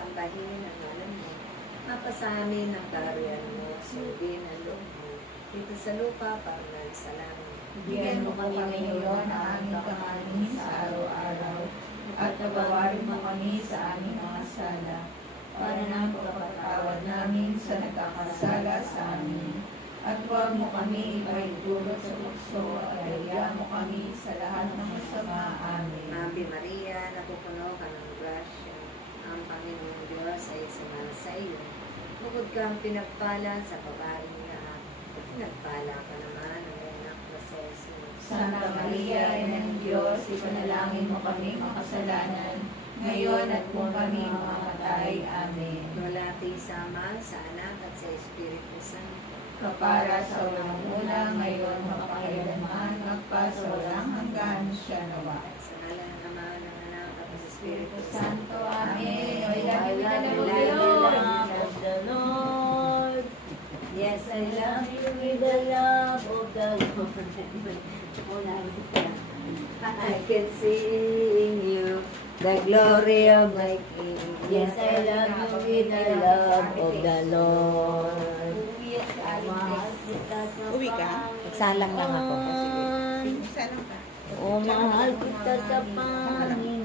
sambahin ang ngalan mo. Mapasamin ang kaharian mo, sundin ang loob mo, dito sa lupa, parang sa langit. Bigyan mo kami ngayon ang aming kakanin sa araw-araw, at patawarin mo kami sa aming mga sala, para ng pagpapatawad namin sa nagkakasala sa amin. At huwag mo kami ipaintulot sa tukso, at bigyan mo kami sa lahat ng masama. Amen. Ave Maria, napupuno ka ng grasya, ang Panginoong Diyos ay sa iyo. Bukod kang pinagpala sa babaeng lahat, at pinagpala ka naman ang anak na sa Jesus. Santa Maria, Ina ng Diyos, ipanalangin mo kami makasalanan, ngayon at kung kami mamamatay. Amen. Nulati sa Ama, sa Anak, at sa Espiritu Santo. Kapara sa walang una, ngayon, mapakailanman, magpasawalang hanggan siya nawa. Sa ngalan ng Ama, ng Anak, at ng Espiritu Espiritu Santo. Santo, Amen. I love you, love of the Lord. Yes, I love Love you with the love of the Lord. I can sing you the glory of my King. Yes, I love you with the love of the Lord. Mahal kita sa Uwi ka? Nagsalang lang ako. Panginoon. Sana ka. O mahal kita sa Panginoon.